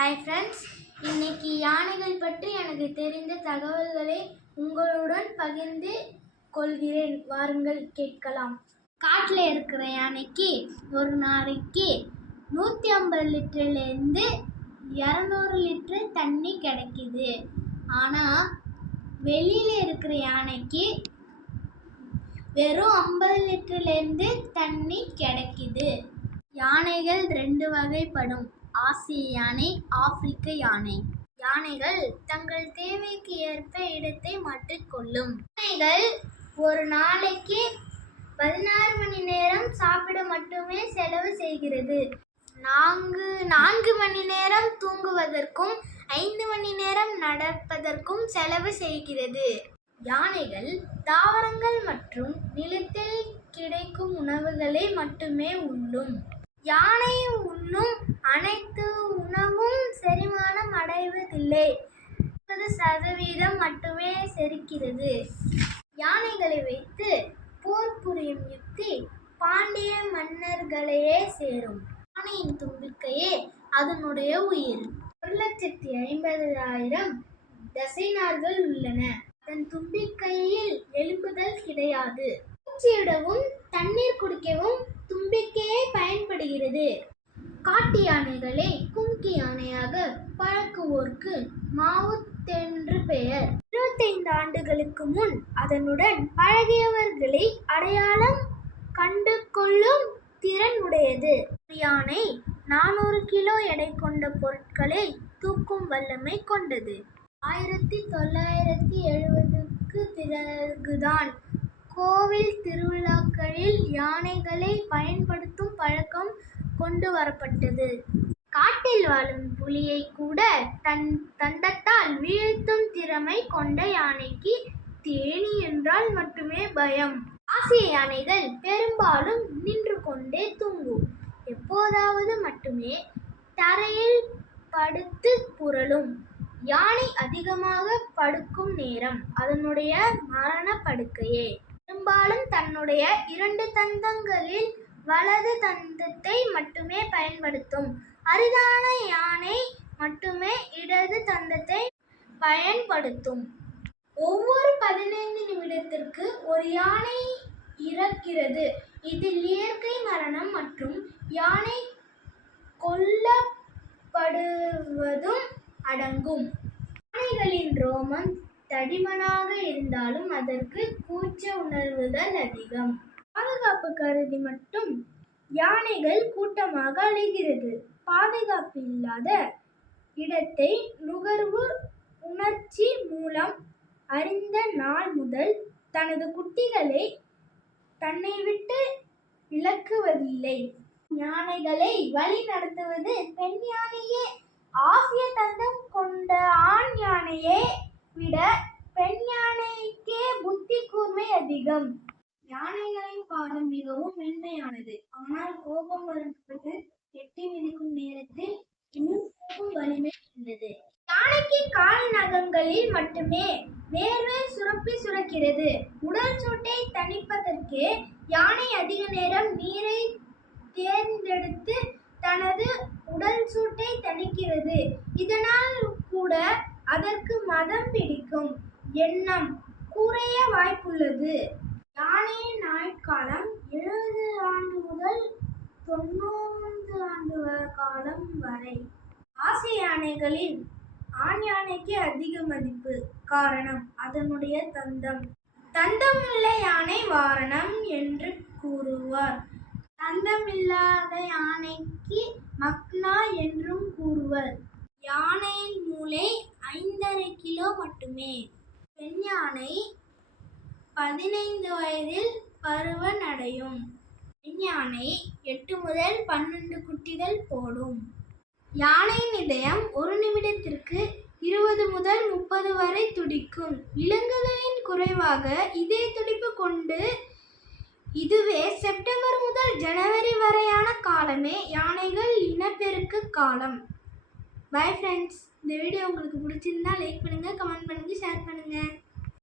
Hi friends, இன்னைக்கு யானைகள் பற்றி எனக்கு தெரிந்த தகவல்களை உங்களுடன் பகிர்ந்து கொள்கிறேன். வாருங்கள் கேட்கலாம். காட்டில் இருக்கிற யானைக்கு ஒரு நாளைக்கு 150 லிட்டர்லேருந்து 200 லிட்டர் தண்ணி கிடைக்குது. ஆனால் வெளியில் இருக்கிற யானைக்கு வெறும் 50 லிட்டர்லேருந்து தண்ணி கிடைக்குது. யானைகள் 2 வகைப்படும்: ஆசிய யானை, ஆப்பிரிக்க யானை. யானைகள் தங்கள் தேவைக்கு ஏற்ப இடத்தை மாற்றிக்கொள்ளும். யானைகள் ஒரு நாளைக்கு 16 மணி நேரம் சாப்பிட மட்டுமே செலவு செய்கிறது. 4 மணி நேரம் தூங்குவதற்கும் 5 மணி நேரம் நடப்பதற்கும் செலவு செய்கிறது. யானைகள் தாவரங்கள் மற்றும் நிலத்தில் கிடைக்கும் உணவுகளை மட்டுமே உண்ணும். யானை உண்ணும் அனைத்து உணவும் செரிமானம் அடைவதில்லை. 30% மட்டுமே செரிக்கிறது. யானைகளை வைத்து போர் புரியும் யுக்தி பாண்டிய மன்னர்களையே சேரும். யானையின் தும்பிக்கையே அதனுடைய உயிர். 1,50,000 தசைநார்கள் உள்ளன. அதன் தும்பிக்கையில் எலும்புகள் கிடையாது. மூச்சிடவும் தண்ணீர் குடிக்கவும் தும்பிக்கையே பயன்படுகிறது. காட்டு யானைகளை கும்கி யானையாக பழக்குவோருக்கு மாவுத் என்று பெயர். 25 ஆண்டுகளுக்கு முன் அதனுடன் பழகியவர்களை அடையாளம் கண்டு கொள்ளும் திறன் உடையது. யானை 400 கிலோ எடை கொண்ட பொருட்களை தூக்கும் வல்லமை கொண்டது. 1970க்கு பிறகுதான் கோவில் திருவிழாக்களில் யானைகளை பயன்படுத்தும் பழக்கம் கொண்டு வரப்பட்டது. காட்டில் வாழும் புலியை கூட தன் தந்தத்தால் வீழ்த்தும் திறமை கொண்ட யானைக்கு தேனீ என்றால் மட்டுமே பயம். ஆசிய யானைகள் பெரும்பாலும் நின்று கொண்டே தூங்கும். எப்போதாவது மட்டுமே தரையில் படுத்து புரளும். யானை அதிகமாக படுக்கும் நேரம் அதனுடைய மரண படுக்கையே. பெரும்பாலும் தன்னுடைய 2 தந்தங்களில் வலது தந்தத்தை மட்டுமே பயன்படுத்தும். அரிதான யானை மட்டுமே இடது தந்தத்தை பயன்படுத்தும். ஒவ்வொரு 15 நிமிடத்திற்கு ஒரு யானை இறக்கிறது. இதில் இயற்கை மரணம் மற்றும் யானை கொல்லப்படுவதும் அடங்கும். யானைகளின் ரோமம் தடிமனாக இருந்தாலும் அதற்கு கூச்ச உணர்வுகள் அதிகம். பாதுகாப்பு கருதி மட்டும் யானைகள் கூட்டமாக அலைகிறது. பாதுகாப்பு இல்லாத இடத்தை நுகர்வு உணர்ச்சி மூலம் அறிந்த நாள் முதல் தனது குட்டிகளை தன்னை விட்டு விலக்குவதில்லை. யானைகளை வழி நடத்துவது பெண் யானையே. ஆசிய தந்தம் கொண்ட ஆண் யானையை விட பெண் யானைக்கே புத்தி கூர்மை அதிகம். யானைகளின் பாதம் மிகவும் மென்மையானது. ஆனால் கோபம் வரும்போது எட்டி மிதிக்கும் நேரத்தில் இன்னும் போகும் வலிமை உள்ளது. யானைக்கு கால் நகங்களில் மட்டுமே வேர்வை சுரப்பி சுரக்கிறது. உடல் சூட்டை தணிப்பதற்கு யானை அதிக நேரம் நீரை தேர்ந்தெடுத்து தனது உடல் சூட்டை தணிக்கிறது. இதனால் கூட அதற்கு மதம் பிடிக்கும் எண்ணம் குறைய வாய்ப்புள்ளது. யானையின் ஆயுட்காலம் 70 ஆண்டு முதல் 90 ஆண்டு காலம் வரை. ஆசிய யானைகளில் ஆண் யானைக்கு அதிக மதிப்பு. காரணம் அதனுடைய தந்தம். தந்தமுள்ள யானை வாரணம் என்று கூறுவார். தந்தமில்லாத யானைக்கு மக்னா என்றும் கூறுவர். யானையின் மூளை 5½ கிலோ மட்டுமே. பெண் யானை 15 வயதில் பருவமடையும். பெண் யானை 8 முதல் 12 குட்டிகள் போடும். யானையின் இதயம் ஒரு நிமிடத்திற்கு 20 முதல் 30 வரை துடிக்கும். விலங்குகளின் குறைவாக இதய துடிப்பு கொண்டு. இதுவே செப்டம்பர் முதல் ஜனவரி வரையான காலமே யானைகள் இனப்பெருக்க காலம். பை ஃப்ரெண்ட்ஸ், இந்த வீடியோ உங்களுக்கு பிடிச்சிருந்தா லைக் பண்ணுங்கள், கமெண்ட் பண்ணுங்கள், ஷேர் பண்ணுங்கள்.